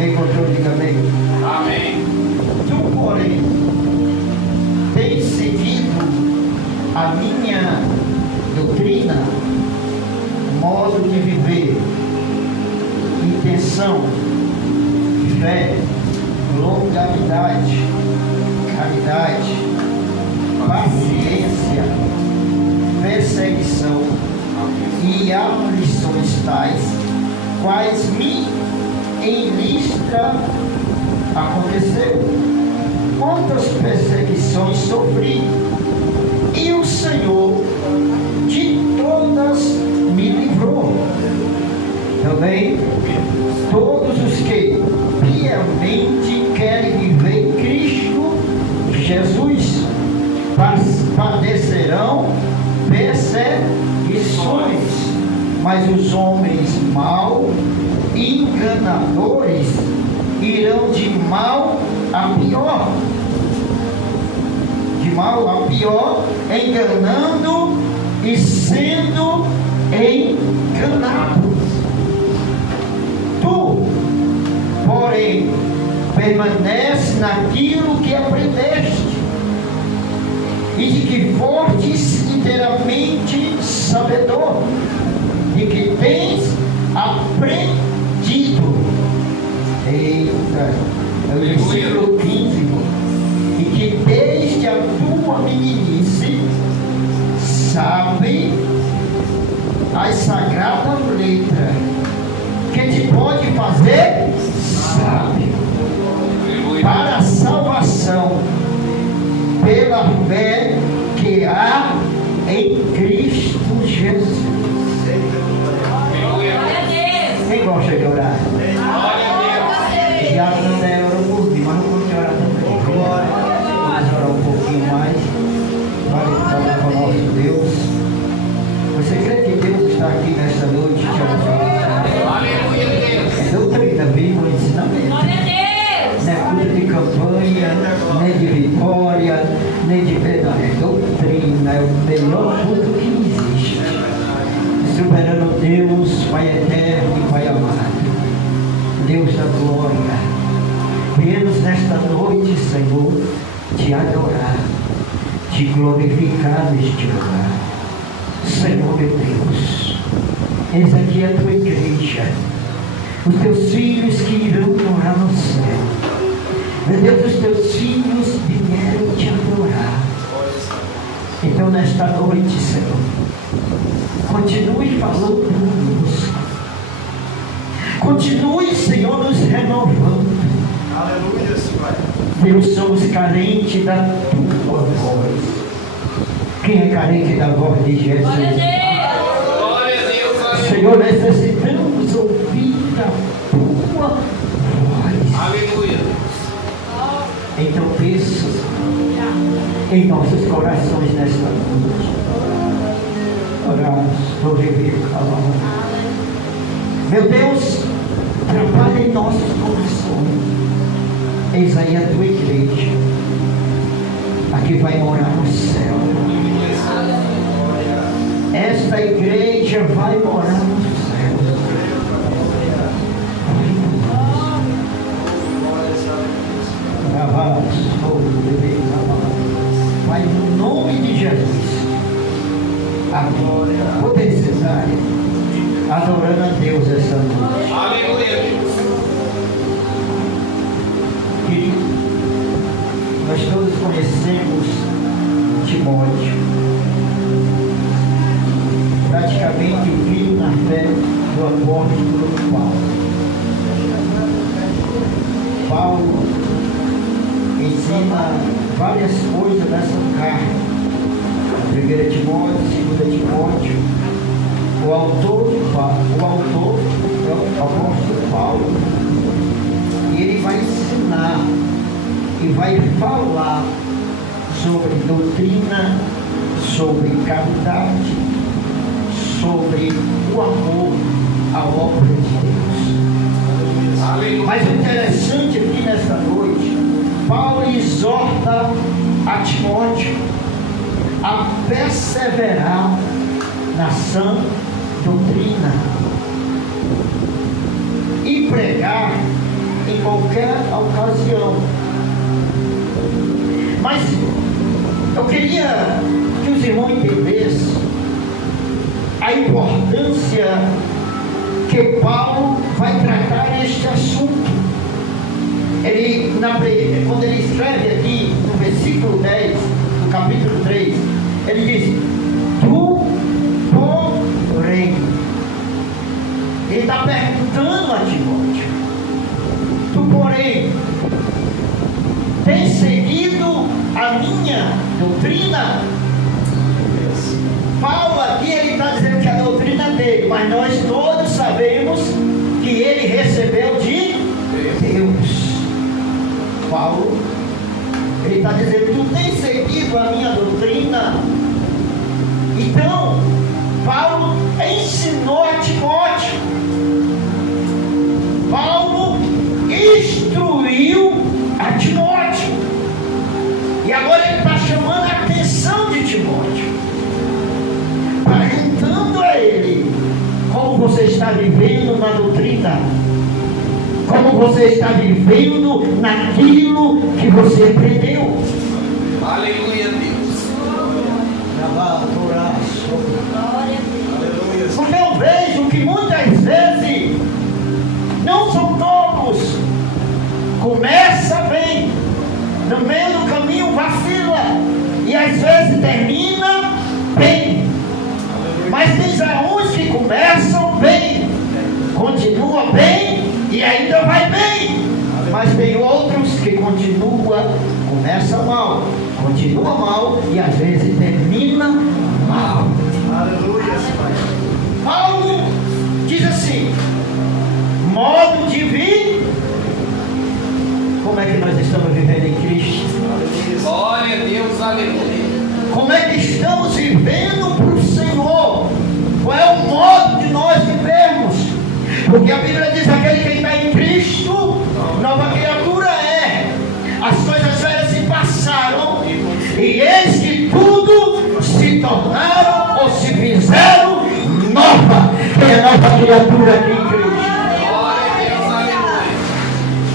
Quem encontrou, diga amém. Amém. Tu, porém, tens seguido a minha doutrina, modo de viver, intenção, fé, longanimidade, caridade, paciência, perseguição e aflições tais, quais me em Listra aconteceu. Quantas perseguições sofri, e o Senhor de todas me livrou. Também todos os que piamente querem viver em Cristo Jesus padecerão perseguições, mas os homens maus, enganadores, irão de mal a pior. De mal a pior, enganando e sendo enganados. Tu, porém, permanece naquilo que aprendeste e de que fostes inteiramente sabedor, de que tens aprendido. Eita, é o versículo 15. E que desde a tua meninice sabe as sagradas letras, que te pode fazer sábio para a salvação pela fé que há em Cristo Jesus. Quem gosta de orar? Já não orou por mim, mas não pode orar também. Vamos orar um pouquinho mais. Vale falar com o nosso Deus. Você crê que Deus está aqui nesta noite te ajudando? Aleluia, Deus. É doutrina, Bíblia, ensinamento. Não é culto de campanha, nem de vitória, nem de verdade. É doutrina, é o melhor culto que existe. Soberano Deus, Pai eterno e Pai amado, Deus da glória, viemos nesta noite, Senhor, te adorar, te glorificar neste lugar. Senhor meu Deus, eis aqui a tua igreja, os teus filhos que irão morar no céu. Meu Deus, os teus filhos vieram te adorar. Então nesta noite, Senhor, continue falando conosco. Continue, Senhor, nos renovando. Aleluia, Pai. Deus, somos carentes da tua voz. Quem é carente da voz de Jesus? Glória a Deus. Senhor, necessitamos ouvir a tua voz. Aleluia. Então pensa em nossos corações nesta noite. Oramos, por viver calado. Meu Deus, trabalha em nossos corações. Eis aí a tua igreja. Aqui vai morar no céu. Esta igreja vai morar no céu. Vai no nome de Jesus. A glória, poder cesárea, adorando a Deus essa noite. Aleluia. Querido, nós todos conhecemos Timóteo, praticamente o filho na fé do apóstolo Paulo. Paulo ensina várias coisas nessa carta. 1 Timóteo, 2 Timóteo. O autor é o apóstolo Paulo. E ele vai ensinar e vai falar sobre doutrina, sobre caridade, sobre o amor à obra de Deus. Aleluia. Mas o interessante aqui nesta noite, Paulo exorta a Timóteo a perseverar na sã doutrina e pregar em em qualquer ocasião. Mas eu queria que os irmãos entendessem a importância que Paulo vai tratar este assunto. Quando ele escreve aqui no versículo 10, no capítulo 3, ele diz: tu, porém. Ele está perguntando a Timóteo: tu, porém, tens seguido a minha doutrina? Paulo aqui, ele está dizendo que a doutrina dele, mas nós todos sabemos que ele recebeu de Deus. Paulo, ele está dizendo: tu tens seguido a minha doutrina? Então, Paulo ensinou a Timóteo. Paulo instruiu a Timóteo. E agora ele está chamando a atenção de Timóteo, perguntando a ele: como você está vivendo na doutrina? Como você está vivendo naquilo que você aprendeu? Aleluia, Deus. Porque eu vejo que muitas vezes não são todos. Começa bem, no meio do caminho vacila, e às vezes termina bem. Mas tem alguns que começam bem, continuam bem e ainda vai bem. Mas tem outros que começa mal, continua mal e às vezes termina mal. Aleluia, Pai. Paulo diz assim: modo de vir. Como é que nós estamos vivendo em Cristo? Glória a Deus, aleluia. Como é que estamos vivendo para o Senhor? Qual é o modo de nós vivermos? Porque a Bíblia diz: aquele que está em Cristo, nova criatura é. As coisas velhas se passaram, e eis que tudo se tornaram ou se fizeram nova. Quem é nova criatura aqui em Cristo? Glória a Deus, aleluia.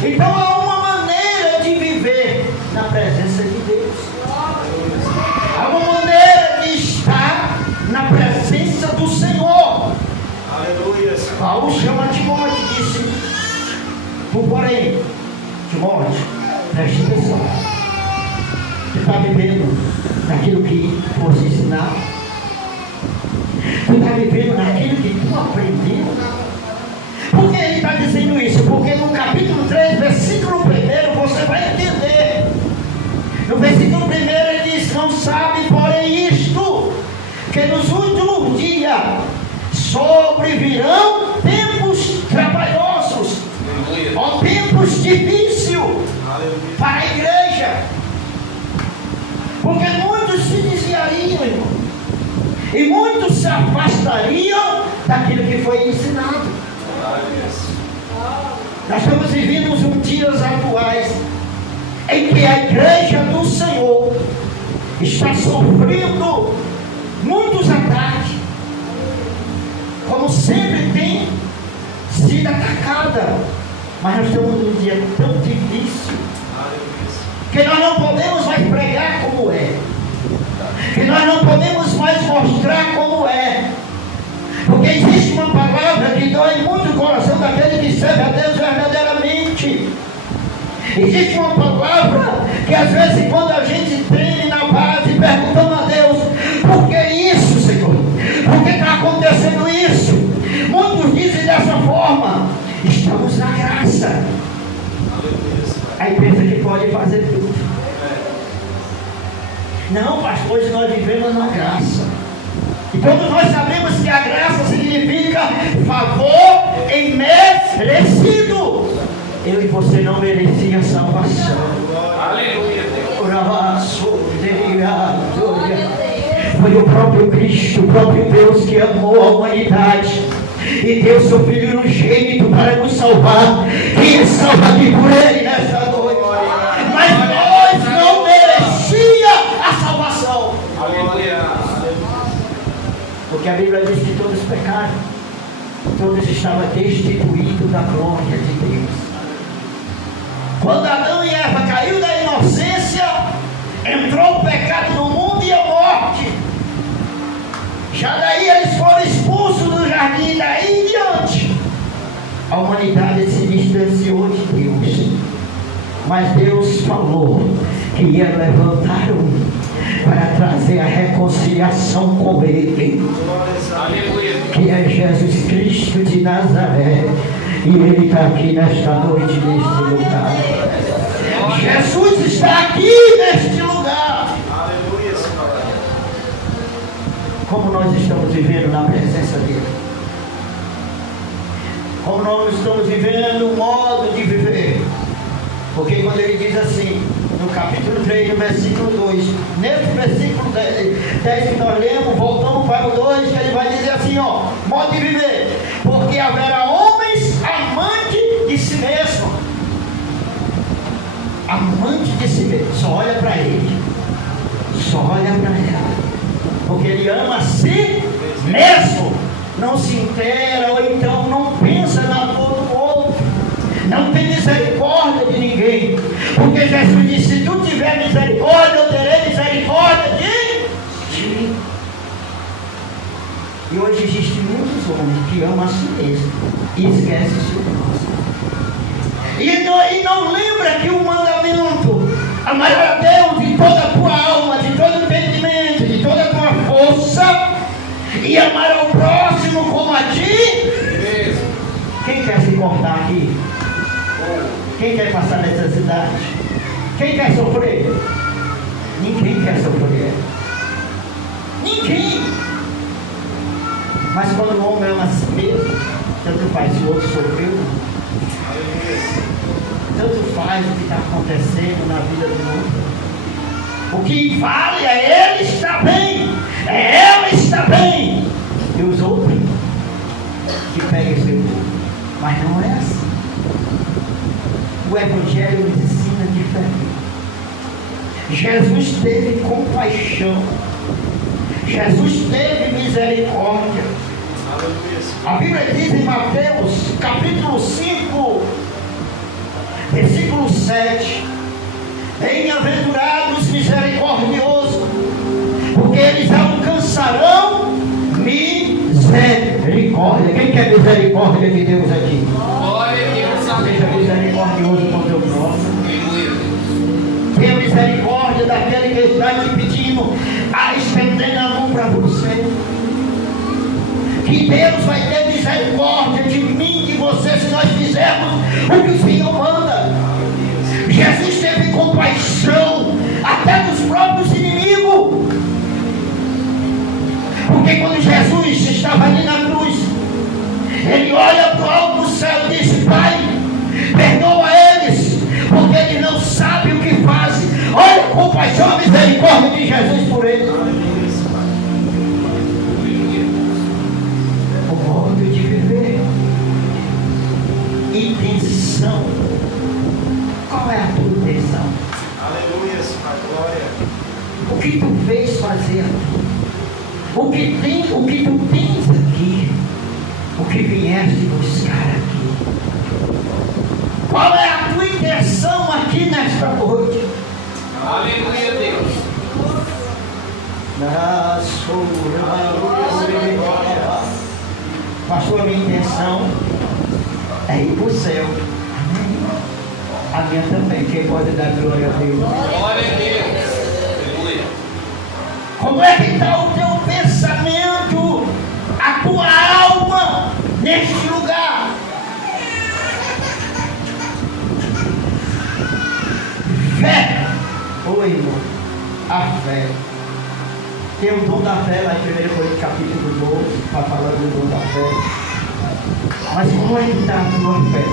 Então há uma maneira de viver na presença de Deus. Há uma maneira de estar na presença do Senhor. Aleluia. Paulo chama Timóteo e disse: tu, porém, Timóteo, preste atenção. Tu está vivendo naquilo que fosse ensinar? Tu está vivendo naquilo que tu aprendeu? Por que ele está dizendo isso? Porque no capítulo 3, versículo 1, você vai entender. No versículo 1 ele diz: não sabe, porém, isto, que nos últimos dias sobrevirão tempos trabalhosos, ou tempos difíceis para a igreja. Porque muitos se desviariam, irmão, e muitos se afastariam daquilo que foi ensinado. Nós estamos vivendo uns dias atuais em que a igreja do Senhor está sofrendo muitos ataques, como sempre tem sido atacada. Mas nós estamos num dia tão difícil que nós não podemos mais pregar como é, que nós não podemos mais mostrar como é, porque existe uma palavra que dói muito o coração daquele que serve a Deus verdadeiramente. Existe uma palavra que às vezes, quando a gente treme na base, perguntando a Deus: por que isso, Senhor? Por que está acontecendo isso? Muitos dizem dessa forma: estamos na graça. Aí pensa que pode fazer tudo. Não, pastor, hoje nós vivemos na graça. E todos nós sabemos que a graça significa favor imerecido. Eu e você não merecia salvação. Aleluia, Foi o próprio Cristo, o próprio Deus que amou a humanidade e deu seu Filho unigênito para nos salvar. Quem salva aqui por Ele nesta noite? Mas nós não merecia a salvação. aleluia. Porque a Bíblia diz que todos pecaram, todos estavam destituídos da glória de Deus. Quando Adão e Eva caiu da inocência, entrou o pecado no mundo e a morte. Já daí eles foram expulsos do jardim, daí em diante a humanidade se distanciou de Deus. Mas Deus falou que ia levantar um para trazer a reconciliação com Ele, que é Jesus Cristo de Nazaré. E Ele está aqui nesta noite, neste lugar. Jesus está aqui neste lugar. Aleluia, Senhor. Como nós estamos vivendo na presença dEle, como nós estamos vivendo o modo de viver. Porque quando ele diz assim, no capítulo 3, no versículo 2, nesse versículo 10 que nós lemos, voltamos para o 2, que ele vai dizer assim, ó, modo de viver, porque haverá homens amantes de si mesmo. Amante de si mesmo, só olha para ele, só olha para ela, porque ele ama a si mesmo, não se inteira, ou então não pensa na dor do outro, não tem misericórdia de ninguém, porque Jesus disse, se tu tiver misericórdia, eu terei misericórdia de ti. E hoje existem muitos homens que amam a si mesmo e esquecem o seu próximo. E não lembra que o mandamento, amar a Deus de toda a tua alma, de todo o entendimento, de toda a tua força, e amar ao próximo como a ti. Quem quer se cortar aqui? Quem quer passar necessidade? Quem quer sofrer? Ninguém quer sofrer. Ninguém. Mas quando o homem ama a si mesmo, tanto faz se o outro sofreu, tanto faz o que está acontecendo na vida do outro. O que vale é ele estar bem, é ela estar bem, e os outros que pegam esse outro. Mas não é assim. O Evangelho nos ensina diferente. Jesus teve compaixão, Jesus teve misericórdia. A Bíblia diz em Mateus capítulo 5, versículo 7, bem-aventurados misericordiosos, porque eles alcançarão misericórdia. Quem quer misericórdia de Deus aqui? Glória a Deus. Seja misericordioso com o teu próximo. Tenha misericórdia daquele que está te pedindo, estendendo a mão para você. Que Deus vai ter misericórdia de mim e de você se nós fizermos o que o Senhor manda. Jesus teve compaixão até dos próprios inimigos. Porque quando Jesus estava ali na cruz, ele olha para o alto do céu e diz: Pai, perdoa eles, porque eles não sabem o que fazem. Olha a compaixão, a misericórdia de Jesus por eles. O modo de viver, intenção. Qual é a tua intenção? Aleluia, glória. O que tu fez fazer aqui? O que tu tens aqui? O que vieste buscar aqui? Qual é a tua intenção aqui nesta noite? Aleluia, Deus. Pastor, a minha intenção é ir para o céu. A minha também. Quem pode dar glória a Deus? Glória a Deus. Aleluia. Como é que está o teu pensamento, a tua alma neste lugar? Fé. Oi, irmão. A fé. Tem o dom da fé lá em 1 Coríntios capítulo 12, para falar do dom da fé. Mas como é que está a tua fé?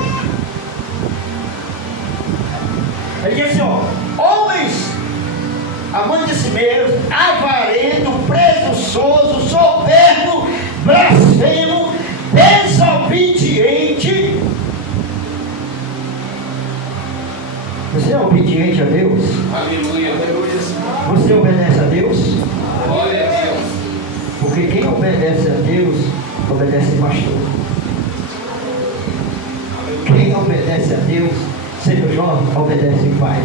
Ele diz assim, ó, homens amantes de si mesmo, avarento, presunçoso, soberbo, blasfemo, desobediente. Você é obediente a Deus? Aleluia, aleluia. Você obedece a Deus? Glória a Deus. Porque quem obedece a Deus, obedece ao pastor. Quem obedece a Deus, Sendo jovem, obedece o pai.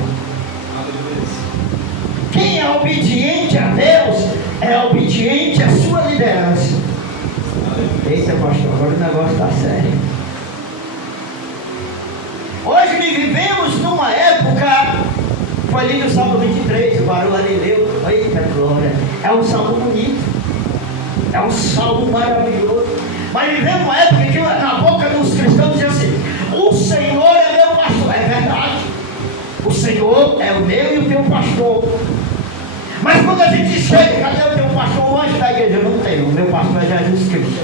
Quem é obediente a Deus é obediente à sua liderança. Eita, pastor, agora o negócio está sério. Hoje vivemos numa época, foi ali no Salmo 23, o barulho ali leu, eita glória, é um salmo bonito, é um salmo maravilhoso, mas vivemos uma época que na boca dos cristãos diz assim: o Senhor é meu pastor. É verdade, o Senhor é o meu e o teu pastor. Mas quando a gente chega, cadê o teu pastor? O anjo da igreja? Eu não tenho, o meu pastor é Jesus Cristo.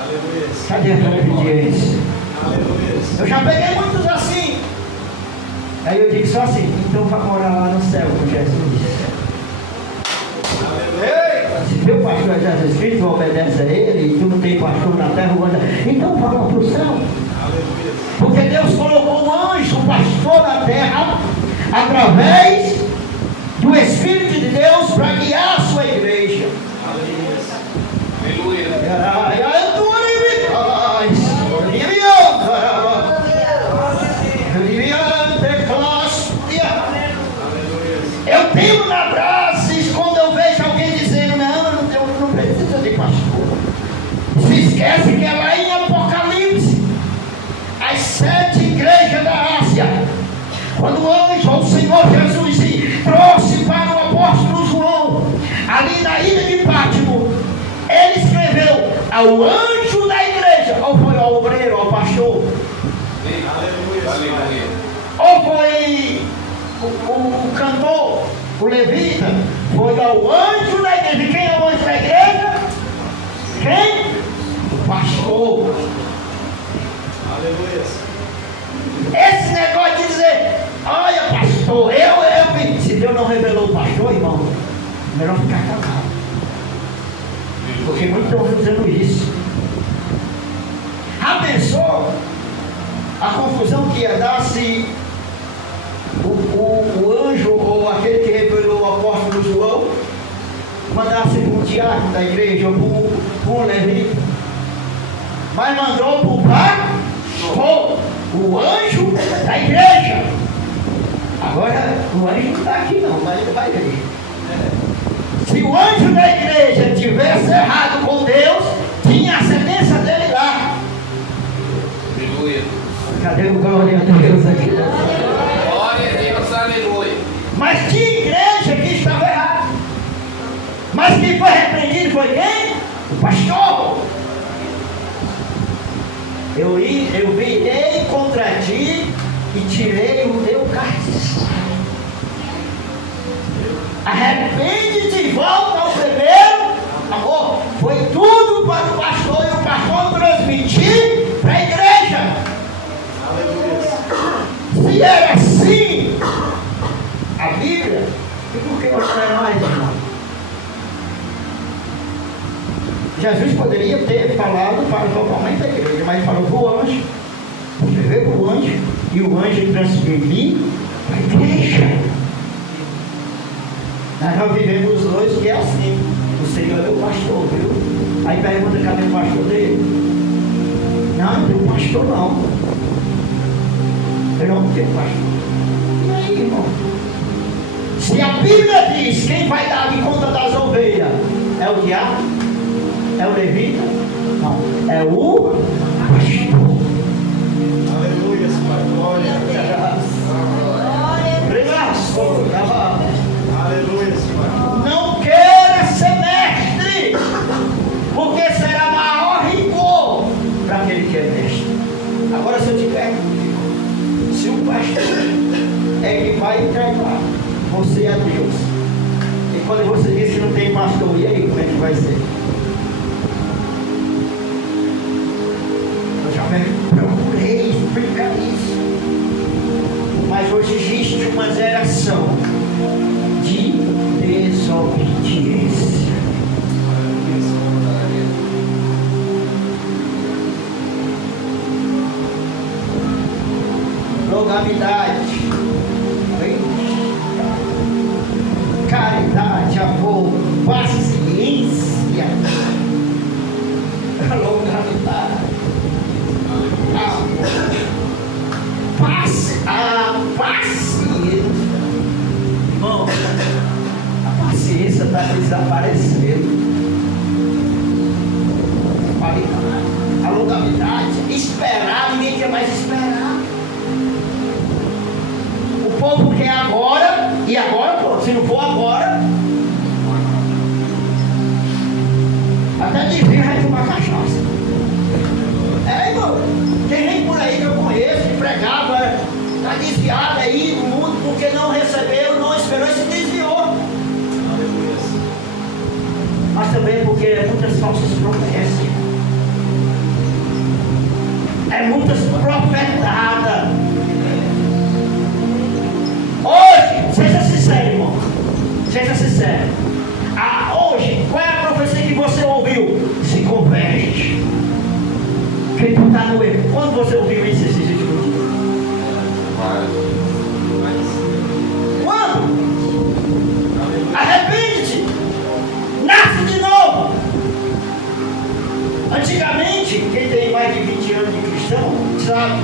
Aleluia. Cadê a tua obediência? Aleluia. Eu já peguei muitos assim. Aí eu digo só assim: então vai morar lá no céu com Jesus. Aleluia. Se teu pastor é Jesus Cristo, obedece a ele, e tu não tem pastor na terra, então vai lá para o céu. Aleluia. Porque Deus colocou um anjo, um pastor na terra, através do Espírito de Deus, para guiar a sua igreja. Aleluia. Eu tenho na Brasis quando eu vejo alguém dizendo: não precisa de pastor. Se esquece que é lá em Apocalipse, as 7 igrejas da Ásia, quando o anjo, o Senhor Jesus, trouxe para o apóstolo João, ali na ilha de Pátimo, ele escreveu ao anjo da igreja, ou foi ao obreiro, ao pastor, Aleluia. ou foi o cantor, o levita, foi ao anjo da igreja. Quem é o anjo da igreja? Quem? O pastor. Aleluia. Esse negócio de dizer: olha pastor, se Deus não revelou o pastor, irmão, melhor ficar calado. Porque muitos estão dizendo isso. Já pensou a confusão que ia dar se o anjo ou aquele que revelou o apóstolo João mandasse para um diácono da igreja ou para um levita, mas mandou para o pastor, o anjo da igreja. Agora o anjo não está aqui não, mas ele vai ver. Se o anjo da igreja tivesse errado com Deus, tinha a sentença dele lá. Aleluia. Cadê o glória a Deus aqui? Glória a Deus. Aleluia. Mas tinha igreja que estava errada. Mas quem foi repreendido foi quem? O pastor. Eu virei contra ti e tirei o teu cálice. Arrepende-te e volta ao primeiro amor. Foi tudo para o pastor e o pastor transmitir para a igreja. Aleluia. Se era assim a Bíblia, e por que não é mais, irmão? Jesus poderia ter falado para totalmente a igreja, mas falou para o anjo, escreveu para o anjo, e o anjo transferiu para a igreja. Nós vivemos os dois que é assim: o Senhor é o pastor, viu? Aí pergunta: cadê o pastor dele? Não, não tem pastor não. Eu não tenho pastor. E aí, irmão? Se a Bíblia diz quem vai dar de conta das ovelhas é o diabo, é o levita? Não, é o pastor. Aleluia, Pai. Glória. Aleluia, Pai. Não queira ser mestre, porque será maior rigor para aquele que é mestre. Agora, se eu te pergunto, se o pastor é que vai entregar você a Deus, e quando você diz que não tem pastor, e aí como é que vai ser? Eu já procurei explicar isso, mas hoje existe uma geração de desobediência. Longanimidade, caridade, amor, paciência, longanimidade, amor, paciência. A paciência, irmão, a paciência está desaparecendo. A longanimidade, esperar, ninguém quer mais esperar. O povo quer agora, e agora, pô, se não for agora, até de vir vai tomar cachaça. Irmão, tem gente por aí que eu conheço, que pregava, está desviado aí no mundo, porque não recebeu, não esperou e se desviou. Mas também porque muitas falsas promessas. Muitas profetadas. Hoje, seja sincero, irmão. Seja sincero. Hoje, qual é a profecia que você ouviu? Se converte. Que tu está no erro. Quando você ouviu isso esses últimos dias? Quando? Arrepende-te. Nasce de novo. Antigamente, quem tem mais de 20 anos de cristão, sabe?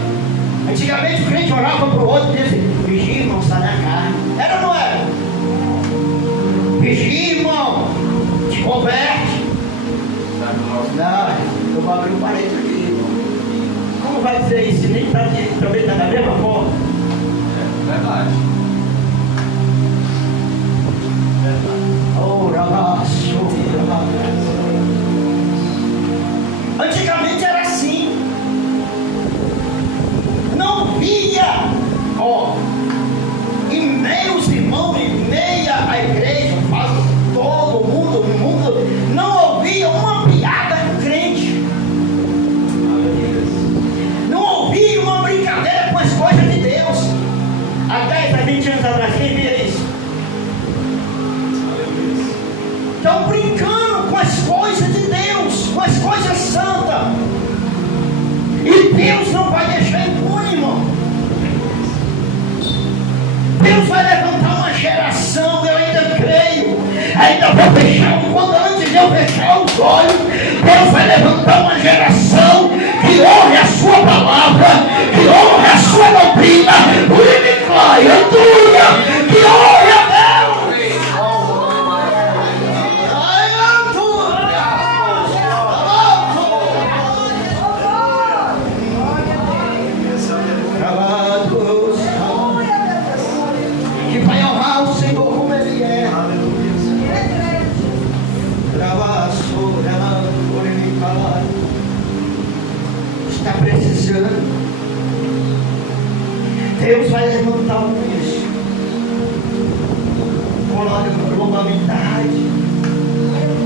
Antigamente o crente orava para o outro e dizia assim: vigia, irmão, sai da carne. Era ou não era? Vigia, irmão, te converte. Não, eu vou abrir um parênteses aqui, irmão. Como vai dizer isso? Nem tá, também está da mesma forma? É verdade. Oh, antigamente era assim. Não via, em meio os irmãos, em meia a igreja, todo mundo, o mundo, não ouvia uma piada com crente. Não ouvia uma brincadeira com as coisas de Deus. Há 10 a 20 anos atrás, quem via isso? Estão brincando com as coisas de Deus, com as coisas santas. E Deus não vai deixar impune, irmão. Deus vai levantar uma geração, eu ainda creio. Ainda vou fechar, quando antes de eu fechar os olhos, Deus vai levantar uma geração que honre a sua palavra, que honre a sua doutrina, que honre a Deus. Está precisando. Deus vai levantar um isso com longanimidade,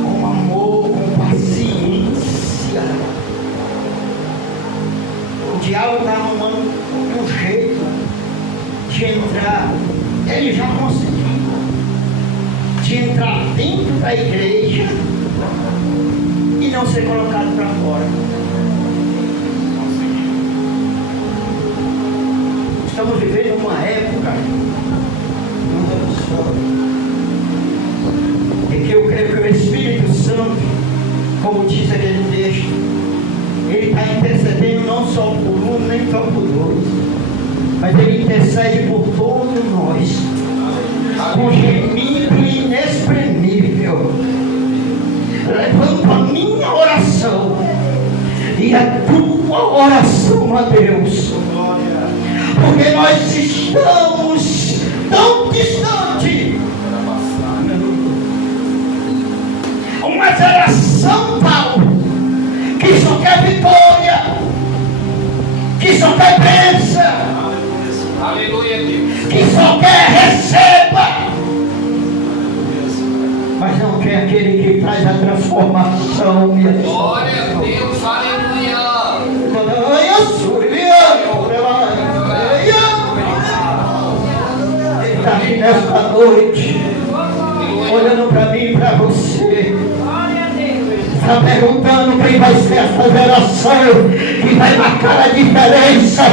com amor, com paciência. O diabo está arrumando um jeito de entrar. Ele já conseguiu de entrar dentro da igreja e não ser colocado para fora. Estamos vivendo uma época em que eu creio que o Espírito Santo, como diz aquele texto, ele está intercedendo não só por um, nem só por dois, mas ele intercede por todos nós, com gemido inexprimível. Levanto a minha oração e a tua oração a Deus, porque nós estamos tão distantes. Uma geração tal que só quer vitória, que só quer bênção, Aleluia, Deus. que só quer receba, mas não quer aquele que traz a transformação. Glória a Deus, aleluia. Ele está aqui nesta noite, olhando para mim e para você. Está perguntando quem vai ser essa geração que vai marcar a diferença,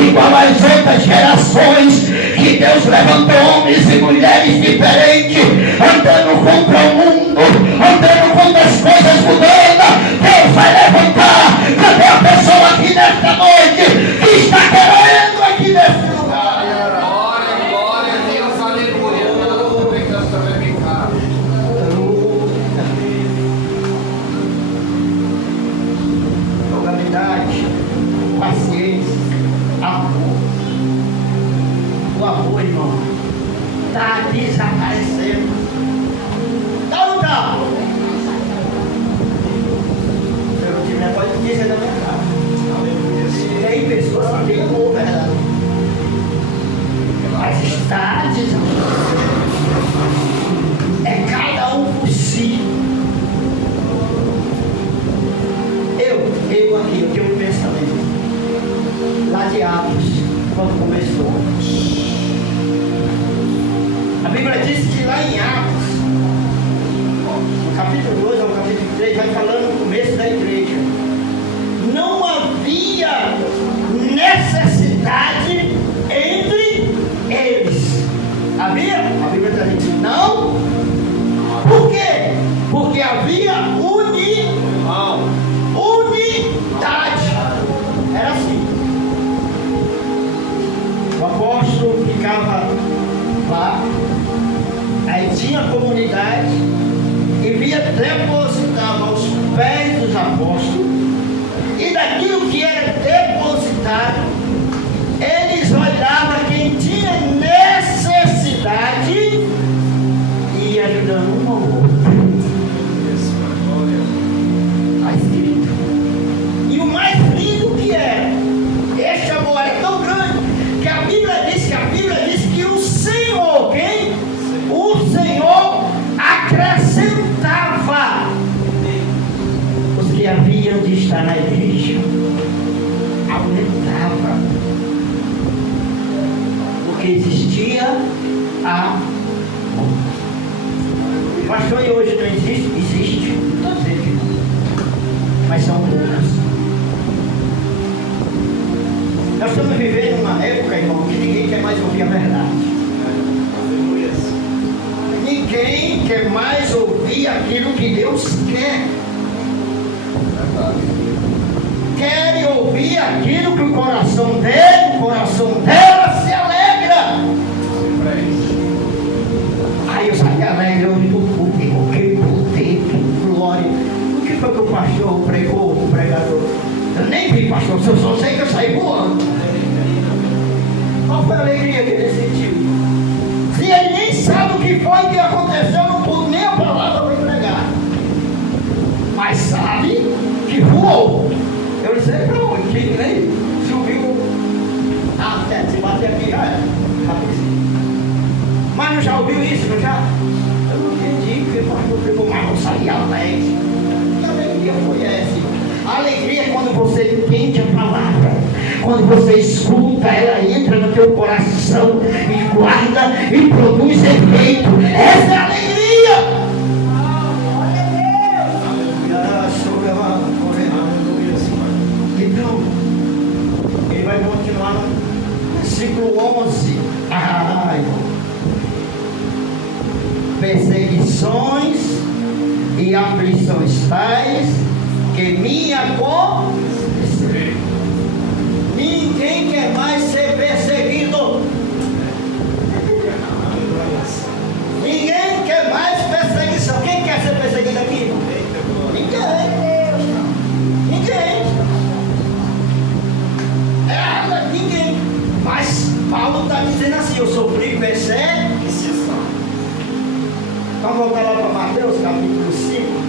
igual às outras gerações que Deus levantou homens e mulheres diferentes, andando contra o mundo, andando contra as coisas mundanas. Deus vai levantar. Cadê a pessoa aqui nesta noite que está querendo aqui neste lugar? desaparecendo. Tá ou não tá? Eu tive negócio de dizer da minha casa. E aí pessoas que têm amor verdadeiro. Mas está desaparecendo. É cada um por si. Eu aqui, eu tenho um pensamento. Lá de Atos, quando começou. A Bíblia diz que lá em Atos, no capítulo 2 ao capítulo 3, vai falando no começo da igreja. Não havia necessidade entre eles. Havia? A Bíblia está dizendo não. Por quê? Porque havia unidade. Era assim. O apóstolo ficava lá, aí tinha comunidade, e depositava aos pés dos apóstolos, e daquilo que era depositado, eles olhavam quem tinha necessidade e ia ajudando um ao outro. Está escrito. E o mais lindo que era, este amor era tão grande, que a Bíblia diz que o Senhor, quem? O Senhor acrescentava os que haviam de estar na igreja. Aumentava. Porque existia a... Pastor, e hoje não existe? Existe. Não estou dizendo que não. Mas são poucos. Nós estamos vivendo uma época, irmão, que ninguém quer mais ouvir a verdade. Ninguém quer mais ouvir aquilo que Deus quer. Querem ouvir aquilo que o coração dele, o coração dela se alegra. Aí eu saí alegre hoje do público, que poder, que glória. O que foi que o pastor pregou, o pregador? Eu nem vi, pastor, eu só sei que eu saí voando. Qual foi a alegria que ele sentiu? Se ele nem sabe o que foi que aconteceu, não pude nem a palavra para pregar. Mas sabe que voou. Eu não sei para onde, quem nem subiu. Até se bater aqui, já é. Mas não já ouviu isso, não já? Eu não entendi, porque o pastor pregou, mas eu saí alegre. Que alegria foi essa? A alegria é quando você entende a palavra, quando você escuta, ela entra no teu coração e guarda e produz efeito. Essa é a alegria. Então, ele vai continuar no versículo 11. Perseguições e aflições tais que me aconteceram. Ninguém quer mais ser perseguido. Ninguém quer mais perseguição. Quem quer ser perseguido aqui? Ninguém. Ninguém. Ninguém. Mas Paulo está dizendo assim: eu sofri perseguição. Vamos voltar lá para Mateus capítulo 5.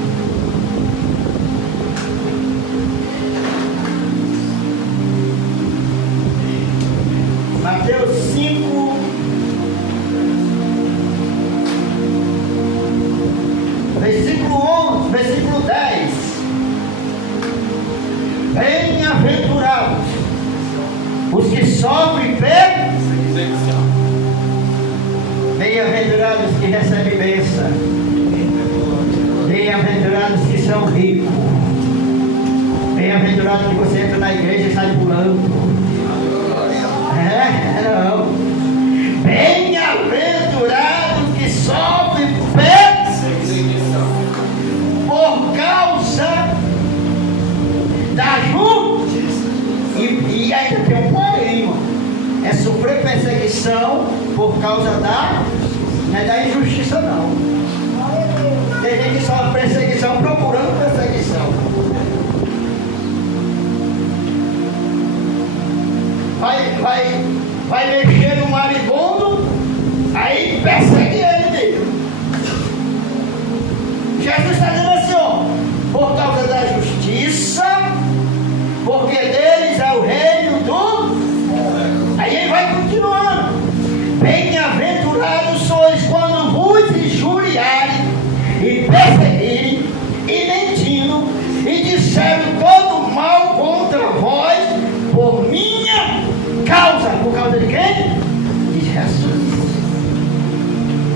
Mateus 5, versículo 11, versículo 10. Bem-aventurados os que sofrem perseguição. Bem-aventurados os que recebem bênção. Bem-aventurados que são ricos. Bem-aventurados que você entra na igreja e sai pulando. Não. Bem-aventurados que sofrem perseguição por causa da justiça. E ainda tem um porém, irmão. É sofrer perseguição por causa da... Não é da injustiça, não. Tem gente que sofre perseguição procurando perseguição. Vai mexer no maribondo, aí persegue Jesus está dizendo assim, ó, por causa da justiça, porque deles é o reino do... Aí ele vai continuando. Bem-aventurados sois quando vos injuriarem e perseguirem e mentindo e disserem todo mal contra vós por minha causa. Por causa de quem? De Jesus.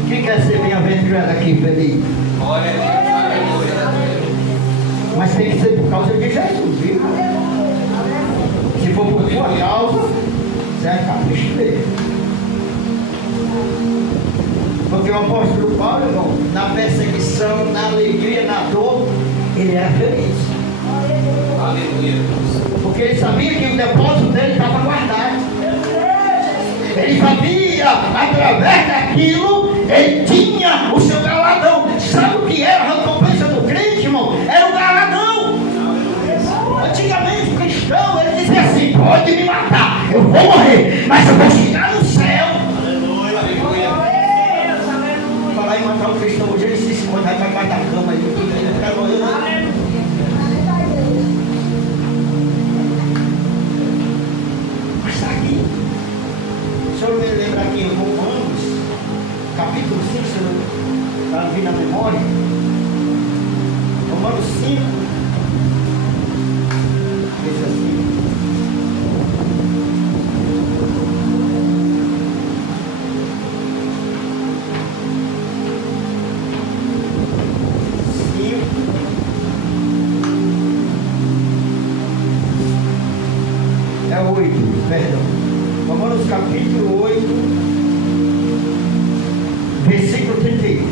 Quem quer ser bem-aventurado aqui, feliz? Glória a Deus, aleluia. Mas tem que ser por causa de Jesus, viu? Se for por sua causa, você vai ficar triste. Porque o apóstolo Paulo, irmão, na perseguição, na alegria, na dor, ele era feliz. Aleluia. Porque ele sabia que o depósito dele estava guardado. Ele sabia, através daquilo, ele tinha o seu galardão. Sabe o que era a recompensa do crente, irmão? Era o galardão. Antigamente o cristão, ele dizia assim, pode me matar, eu vou morrer, mas eu vou chegar no céu. Falar em matar o cristão, hoje ele se esconde, vai para debaixo da cama, ele fica morrendo. Mas está aqui. O senhor me lembra aqui em Romanos, capítulo 5, se não está vindo na memória. Romanos 5, diz assim. É 8, perdão. Romanos capítulo 8, versículo 31.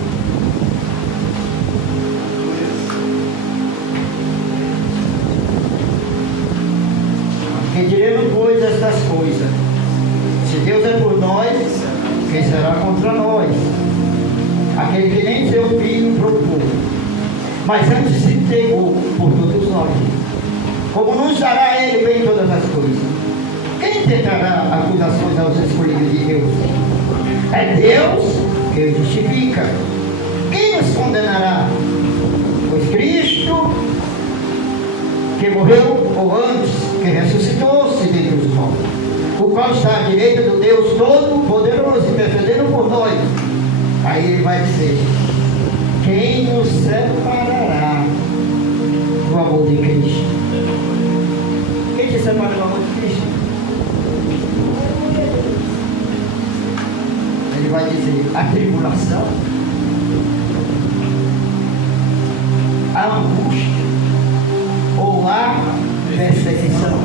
Que diremos, pois, estas coisas? Se Deus é por nós, quem será contra nós? Aquele que nem seu filho propôs, mas antes se entregou por todos nós. Como nos dará ele bem todas as coisas? Quem tentará acusações aos escolhidos de Deus? É Deus que os justifica. Quem nos condenará? Pois Cristo, que morreu, ou antes, que ressuscitou-se dentre os mortos, o qual está à direita do Deus Todo-Poderoso, intercedendo por nós. Aí ele vai dizer, quem nos separará do amor de Cristo? Quem te separa do amor de Cristo? Ele vai dizer, a tribulação, a angústia, ou a perseguição.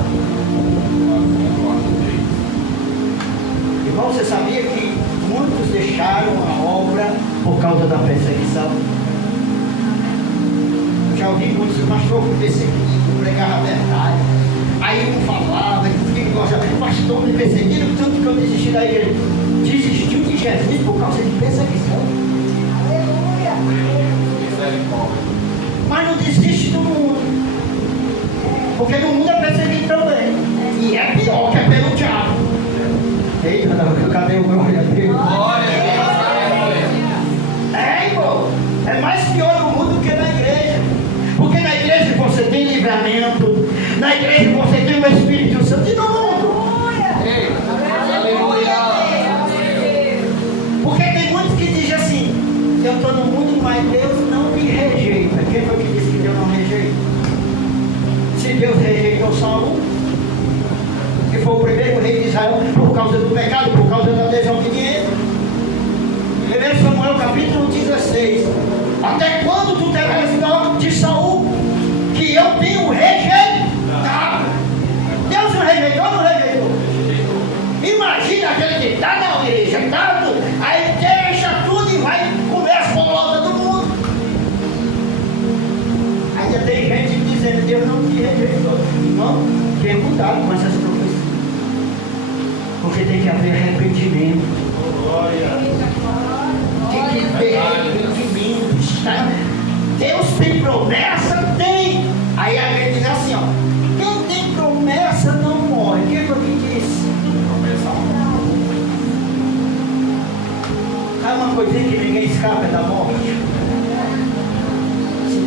Irmão, você sabia que muitos deixaram a obra por causa da perseguição? Eu já ouvi muitos pastores perseguidos, pregar a verdade. Aí um falava, o pastor me perseguiram, tanto que eu desisti da igreja. Desistiu de Jesus por causa de perseguição. Aleluia! Mas não desiste do mundo. Porque no mundo é perseguido também. E é pior que é pelo diabo. Eita, cadê o glória a Deus? Glória a Deus. É, irmão. É mais pior no mundo do que na igreja. Porque na igreja você tem livramento. Na igreja você tem o Espírito Santo. E no mundo? Aleluia. Porque tem muitos que dizem assim, eu estou no mundo, mas Deus não me rejeita. Quem foi que disse que Deus não rejeita? Se Deus rejeitou Saul, que foi o primeiro rei de Israel, por causa do pecado, por causa da desobediência. 1 Samuel capítulo 16. Até quando tu terás dó de Saul, que eu tenho rejeitado? Deus não rejeitou ou não rejeitou? Imagina aquele que está na igreja, aí deixa tudo e vai comer as bolotas do mundo. Ainda tem gente dizendo, Deus não te rejeitou. Irmão, tem cuidado com essas profecias. Porque tem que haver arrependimento. Tem que ter arrependimento. Deus tem promessa? Tem. Aí a gente diz assim, ó. Quem tem promessa não morre. Quem foi que disse? É uma coisinha que ninguém escapa da morte.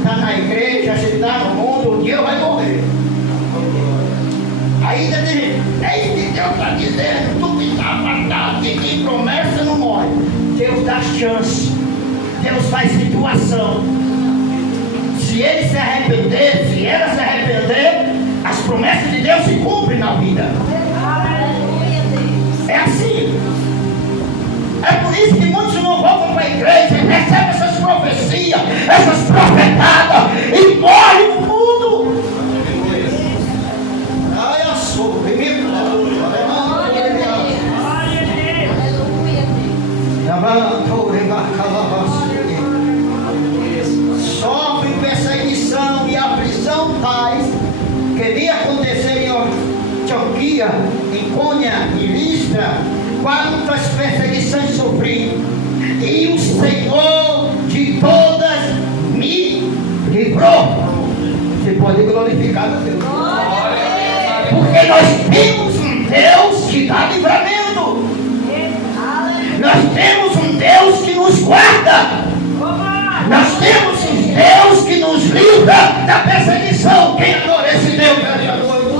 está na igreja, se está no mundo, um dia vai morrer. Ainda tem gente, é isso que Deus está dizendo, tu que está afastado, que tem promessa não morre. Deus dá chance, Deus faz situação. Se ele se arrepender, se ela se arrepender, as promessas de Deus se cumprem na vida. É assim. É por isso que muitos não voltam para a igreja, recebem essas profecias, essas profetadas e morrem no mundo. Ai, eu sou. Sofre perseguição e aflição tais que vi acontecer em Antioquia, em Cônia e Listra, quantas perseguições sofri, e o Senhor de todas me livrou. Você pode glorificar a Deus, porque nós temos um Deus que dá livramento. Nós temos um Deus que nos guarda. Nós temos um Deus que nos livra da perseguição. Quem adora esse Deus nessa noite?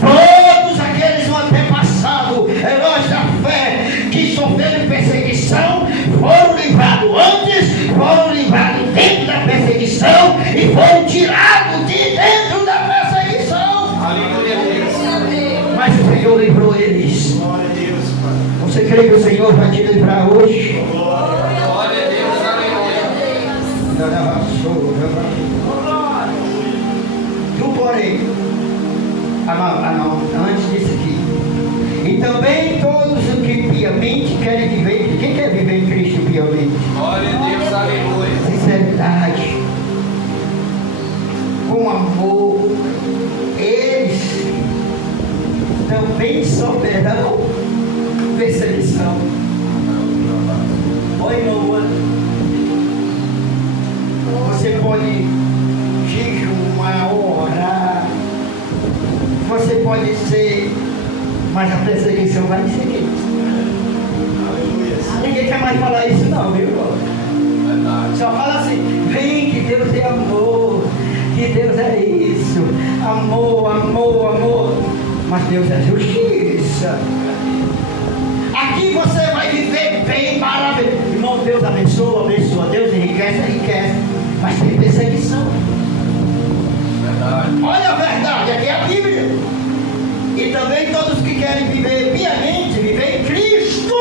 Todos aqueles no antepassado, heróis da fé, que sofreram perseguição, foram livrados antes, foram livrados dentro da perseguição e foram tirados de dentro da perseguição. Mas o Senhor livrou eles. Você crê que o Senhor vai te livrar hoje? Glória a Deus, aleluia. Tu, porém, antes disso aqui, e também todos os que piamente querem viver. Quem quer viver em Cristo piamente? Glória a Deus, aleluia. Sinceridade, com amor, eles também sofrerão perseguição. Oi, Noah. Você pode jejuar, orar, você pode ser, mas a perseguição vai te seguir. Ninguém quer mais falar isso não, viu? Só fala assim, vem que Deus é amor, que Deus é isso, amor, amor, amor, mas Deus é justiça. Aqui você vai viver bem, maravilhoso. Irmão, Deus abençoa, abençoa, Deus enriquece, enriquece, mas tem perseguição. Verdade. Olha a verdade, aqui é a Bíblia. E também todos que querem viver piamente, viver em Cristo,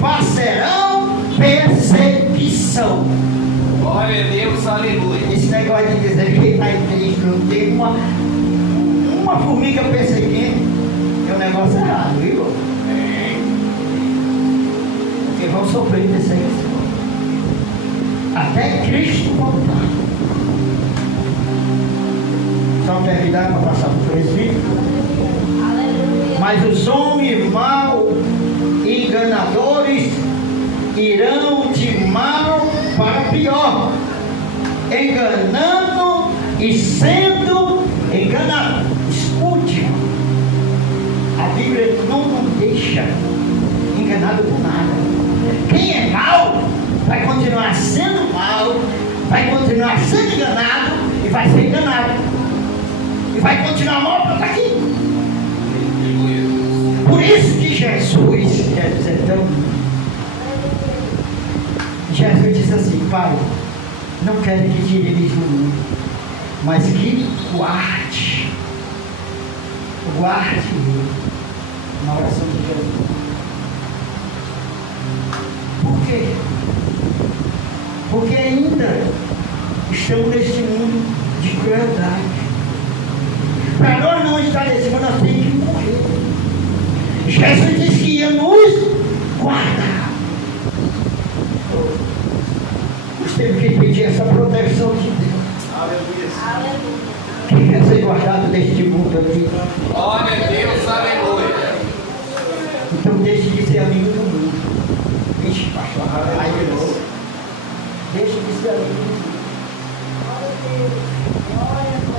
passarão perseguição. Glória a Deus, aleluia. Esse negócio de dizer que está em Cristo não tem uma formiga perseguindo, é um negócio errado, viu? Porque vão sofrer perseguição até Cristo voltar. Só terminar para passar por esse. Mas os homens maus, enganadores, irão de mal para pior, enganando e sendo enganado. Escute, a Bíblia não nos deixa enganado por nada. Quem é mau vai continuar sendo mau, vai continuar sendo enganado e vai ser enganado, e vai continuar mal para estar aqui. Por isso que Jesus disse assim: Pai, não quero que tire eles do mundo, mas que guarde na oração de Jesus. Por quê? Porque ainda estamos nesse mundo de crueldade. Para nós não estar nesse mundo, nós temos que morrer. Jesus disse que ia nos guardar. Nós temos que pedir essa proteção de Deus. Aleluia. Quem quer ser guardado deste mundo aqui? Glória a Deus, aleluia. Então deixe de ser amigo do mundo. Vixe, pastor, aí de novo. Deixe de ser amigo do mundo.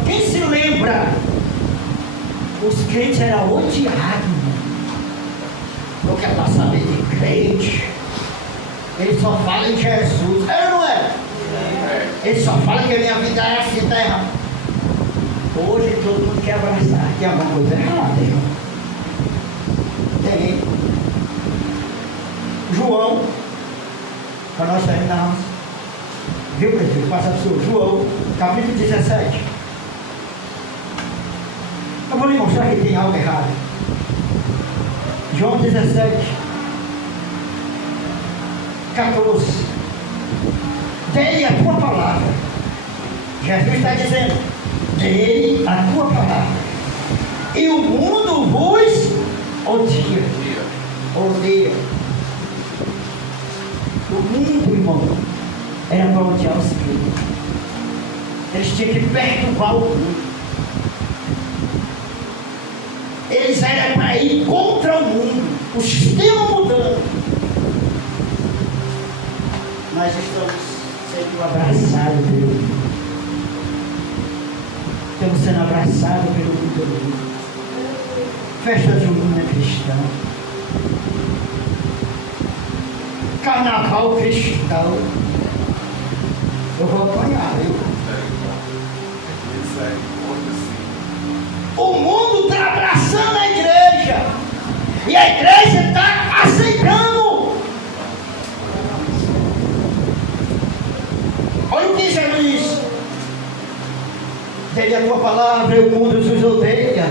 Quem se lembra? Os crentes eram odiados. Não quer passar de crente. Ele só fala em Jesus. É ou não é? Ele só fala que a minha vida é assim, tá errado. Hoje todo mundo quer abraçar. Tem alguma coisa errada, irmão? Tem. João, para nós terminarmos. Viu, prefeito? Passa para o senhor. João, capítulo 17. Eu vou lhe mostrar que tem algo errado. João 17, 14. Dê-lhe a tua palavra. Jesus está dizendo: dê-lhe a tua palavra. E o mundo vos odeia. Odeia. O mundo, irmão, era para odiar os filhos. Eles tinham que perturbar o mundo. Eles eram para ir contra o mundo, o sistema mudando. Nós estamos sendo abraçados pelo mundo. Estamos sendo abraçados pelo mundo. Festa junina cristã. Carnaval cristão. Eu vou apanhar, viu? O mundo está abraçando a igreja. E a igreja está aceitando. Olha o que Jesus diz. Dê-lhe a tua palavra e o mundo os odeia.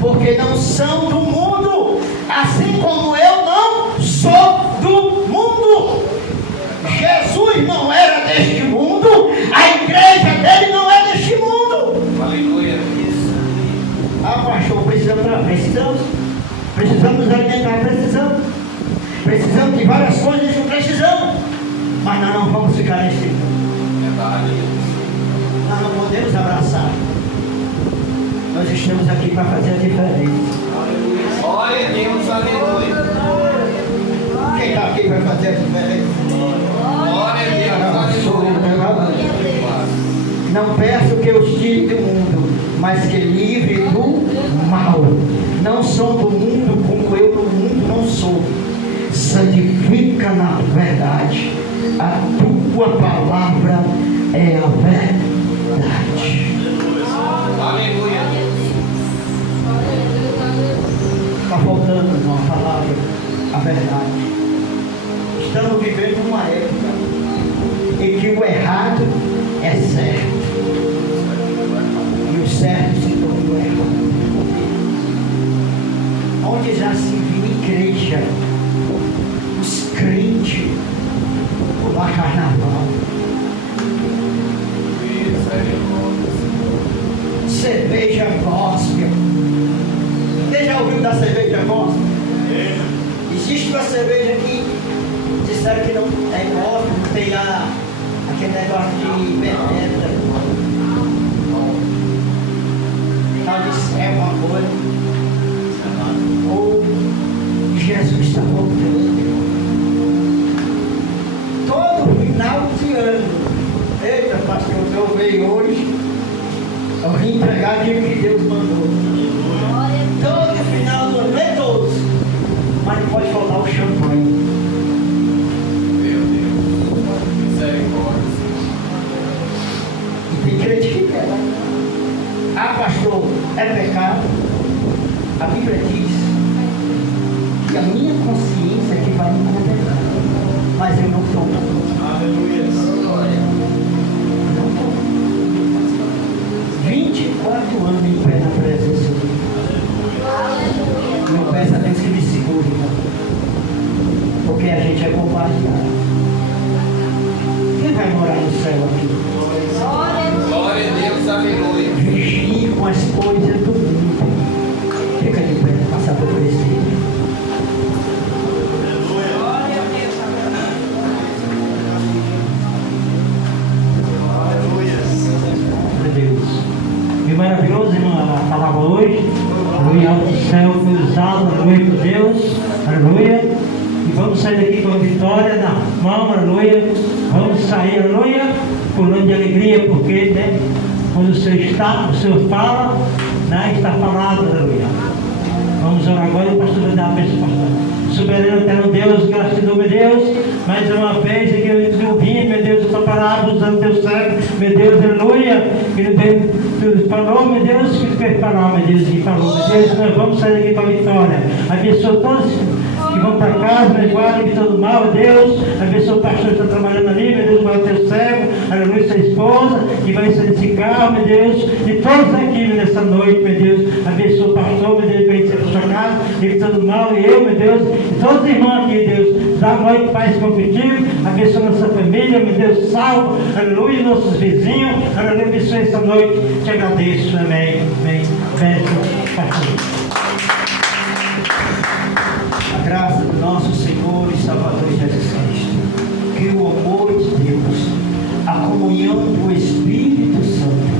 Porque não são do mundo. Assim como eu não sou do mundo. Jesus não era deste mundo. A igreja dele não é deste mundo. Aleluia. Ah, pastor, precisamos nos alimentar, precisamos de várias coisas, não precisamos, mas nós não vamos ficar nesse mundo. Nós não podemos abraçar. Nós estamos aqui para fazer a diferença. Glória a Deus, aleluia. Quem está aqui para fazer a diferença? Glória a Deus, aleluia. Não peço que os tire do mundo, mas que livre do mal. Não são do mundo como eu do mundo não sou. Santifica na verdade. A tua palavra é a verdade. Aleluia. Está faltando uma palavra, a verdade. Estamos vivendo uma época em que o errado é certo. E o certo se tornou errado. Onde já se viu igreja, os crentes pular carnaval, cerveja gospel. Quem já ouviu da cerveja gospel? Existe uma cerveja que disseram que não é gospel, não tem aquele negócio de bebida. Talvez é uma coisa. Ou Jesus está voltando. Todo final de ano. Eita, pastor, eu veio hoje. Eu vim entregar aquilo que Deus mandou. Todo final do ano, não é todos. Mas não pode faltar o champanhe. Meu Deus. Misericórdia. E tem crente que quer. Ah, pastor, é pecado. A Bíblia diz que a minha consciência é que vai me condenar. Mas eu não estou. Aleluia. Não estou. 24 anos em pé na presença de Deus. Eu peço a Deus que me segure, irmão. Porque a gente é compartilhado. Quem vai morar no céu aqui? Glória a Deus, aleluia. Vigie com as coisas do mundo. Fica de pé, passar por esse. Que maravilhoso, irmã, a palavra hoje. Aleluia, o céu foi usado, aleluia, por Deus. Aleluia. E vamos sair daqui com a vitória na mão, aleluia. Vamos sair, aleluia, pulando de alegria, porque, né, quando o Senhor está, o Senhor fala, né, está falado, aleluia. Vamos orar agora e o pastor vai dar a bênção, pastor. Soberano, eterno Deus, graças a Deus, meu Deus, mais uma vez aqui eu vim, meu Deus, essa palavra usando teu sangue, meu Deus, aleluia, tu falou, meu Deus, que tu fez falar, meu Deus, e falou, meu Deus, nós vamos sair daqui para a vitória. Abençoa todos que vão para casa, me guarda de todo mal, Deus, abençoa o pastor que está trabalhando ali, meu Deus, guarda teu servo, aleluia, sua esposa, que vai sair desse carro, meu Deus, e todos aqui nessa noite, meu Deus, abençoa o pastor, meu Deus, para ele ser para sua casa, de todo mal, e eu, meu Deus, e todos os irmãos aqui, Deus, dá noite, paz contigo, abençoa nossa família, meu Deus, salva, aleluia, nossos vizinhos, aleluia, abençoa essa noite, te agradeço, amém, amém, bênção, pastor. A graça do nosso Senhor e Salvador Jesus Cristo, que o amor de Deus, a comunhão do Espírito Santo,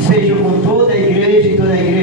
seja com toda a igreja e toda a igreja